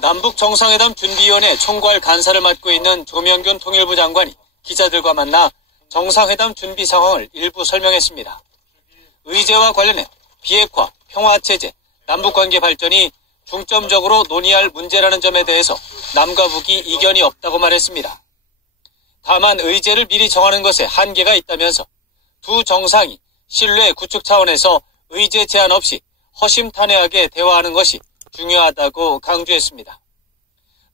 남북 정상회담 준비위원회 총괄 간사를 맡고 있는 조명균 통일부 장관이 기자들과 만나 정상회담 준비 상황을 일부 설명했습니다. 의제와 관련해 비핵화, 평화체제, 남북관계 발전이 중점적으로 논의할 문제라는 점에 대해서 남과 북이 이견이 없다고 말했습니다. 다만 의제를 미리 정하는 것에 한계가 있다면서 두 정상이 신뢰 구축 차원에서 의제 제한 없이 허심탄회하게 대화하는 것이 중요하다고 강조했습니다.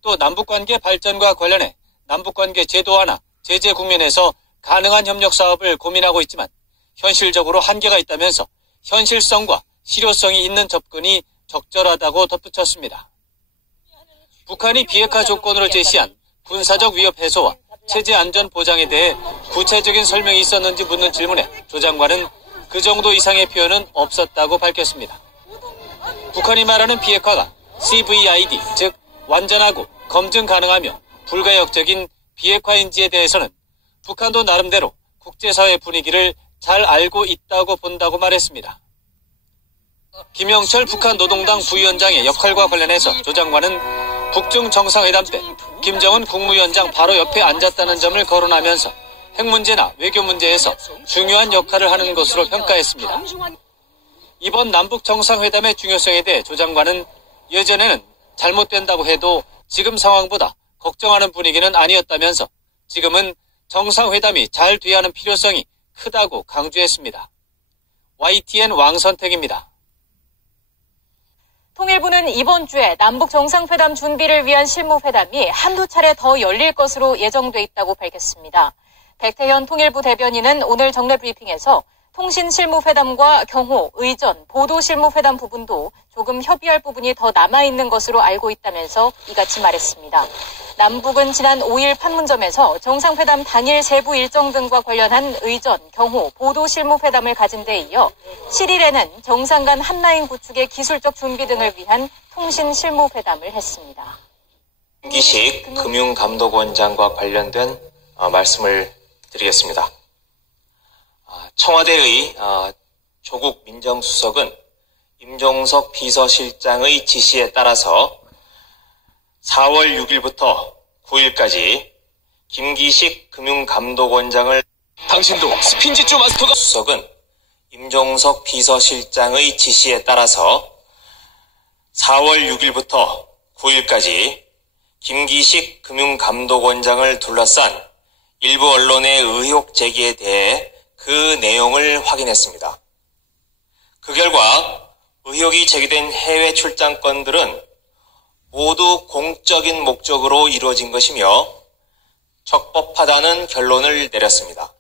또 남북관계 발전과 관련해 남북관계 제도화나 제재 국면에서 가능한 협력 사업을 고민하고 있지만 현실적으로 한계가 있다면서 현실성과 실효성이 있는 접근이 적절하다고 덧붙였습니다. 북한이 비핵화 조건으로 제시한 군사적 위협 해소와 체제 안전 보장에 대해 구체적인 설명이 있었는지 묻는 질문에 조 장관은 그 정도 이상의 표현은 없었다고 밝혔습니다. 북한이 말하는 비핵화가 CVID, 즉 완전하고 검증 가능하며 불가역적인 비핵화인지에 대해서는 북한도 나름대로 국제사회 분위기를 잘 알고 있다고 본다고 말했습니다. 김영철 북한 노동당 부위원장의 역할과 관련해서 조 장관은 북중 정상회담 때 김정은 국무위원장 바로 옆에 앉았다는 점을 거론하면서 핵 문제나 외교 문제에서 중요한 역할을 하는 것으로 평가했습니다. 이번 남북 정상회담의 중요성에 대해 조 장관은 예전에는 잘못된다고 해도 지금 상황보다 걱정하는 분위기는 아니었다면서 지금은 정상회담이 잘 돼야 하는 필요성이 크다고 강조했습니다. YTN 왕선택입니다. 통일부는 이번 주에 남북 정상회담 준비를 위한 실무회담이 한두 차례 더 열릴 것으로 예정돼 있다고 밝혔습니다. 백태현 통일부 대변인은 오늘 정례 브리핑에서 통신 실무회담과 경호, 의전, 보도 실무회담 부분도 조금 협의할 부분이 더 남아있는 것으로 알고 있다면서 이같이 말했습니다. 남북은 지난 5일 판문점에서 정상회담 당일 세부 일정 등과 관련한 의전, 경호, 보도 실무회담을 가진 데 이어 7일에는 정상 간 한라인 구축의 기술적 준비 등을 위한 통신 실무회담을 했습니다. 김기식 금융감독원장과 관련된 말씀을 드리겠습니다. 청와대의 조국 민정수석은 임종석 비서실장의 지시에 따라서 4월 6일부터 9일까지 김기식 금융감독원장을 당신도 스핀지주 마스터가 수석은 임종석 비서실장의 지시에 따라서 4월 6일부터 9일까지 김기식 금융감독원장을 둘러싼 일부 언론의 의혹 제기에 대해 그 내용을 확인했습니다. 그 결과 의혹이 제기된 해외 출장건들은 모두 공적인 목적으로 이루어진 것이며 적법하다는 결론을 내렸습니다.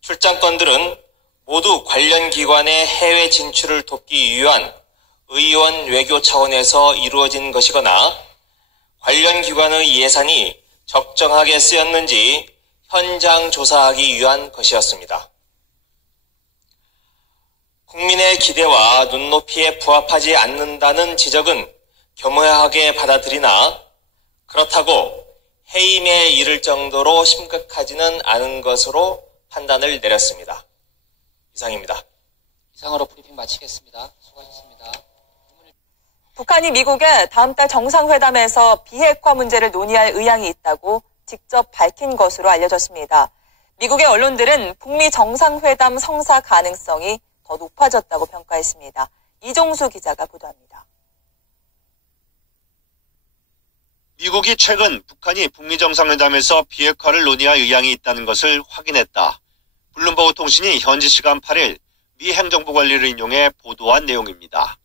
출장건들은 모두 관련 기관의 해외 진출을 돕기 위한 의원 외교 차원에서 이루어진 것이거나 관련 기관의 예산이 적정하게 쓰였는지 현장 조사하기 위한 것이었습니다. 국민의 기대와 눈높이에 부합하지 않는다는 지적은 겸허하게 받아들이나 그렇다고 해임에 이를 정도로 심각하지는 않은 것으로 판단을 내렸습니다. 이상입니다. 이상으로 브리핑 마치겠습니다. 수고하셨습니다. 북한이 미국에 다음 달 정상회담에서 비핵화 문제를 논의할 의향이 있다고 직접 밝힌 것으로 알려졌습니다. 미국의 언론들은 북미 정상회담 성사 가능성이 더 높아졌다고 평가했습니다. 이종수 기자가 보도합니다. 미국이 최근 북한이 북미 정상회담에서 비핵화를 논의할 의향이 있다는 것을 확인했다. 블룸버그 통신이 현지 시간 8일 미 행정부 관리를 인용해 보도한 내용입니다.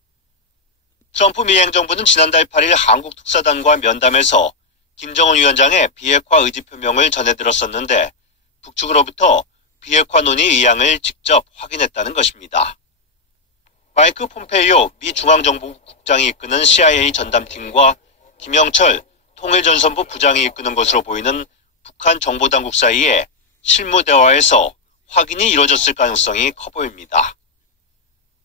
트럼프 미 행정부는 지난달 8일 한국 특사단과 면담에서 김정은 위원장의 비핵화 의지 표명을 전해들었었는데 북측으로부터 비핵화 논의 의향을 직접 확인했다는 것입니다. 마이크 폼페이오 미 중앙정보국장이 이끄는 CIA 전담팀과 김영철 통일전선부 부장이 이끄는 것으로 보이는 북한 정보당국 사이에 실무 대화에서 확인이 이루어졌을 가능성이 커 보입니다.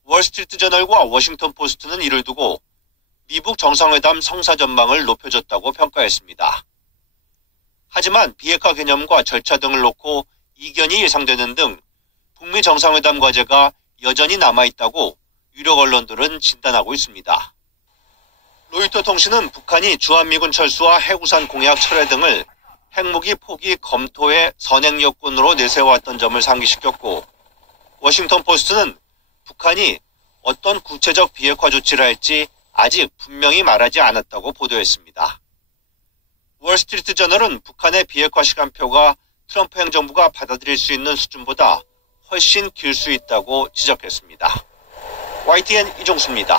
월스트리트저널과 워싱턴 포스트는 이를 두고 미북 정상회담 성사 전망을 높여줬다고 평가했습니다. 하지만 비핵화 개념과 절차 등을 놓고 이견이 예상되는 등 북미 정상회담 과제가 여전히 남아있다고 유력 언론들은 진단하고 있습니다. 로이터 로이터통신은 북한이 주한미군 철수와 해구산 공약 철회 등을 핵무기 포기 검토의 선행 요건으로 내세워왔던 점을 상기시켰고, 워싱턴포스트는 북한이 어떤 구체적 비핵화 조치를 할지 아직 분명히 말하지 않았다고 보도했습니다. 월스트리트저널은 북한의 비핵화 시간표가 트럼프 행정부가 받아들일 수 있는 수준보다 훨씬 길 수 있다고 지적했습니다. YTN 이종수입니다.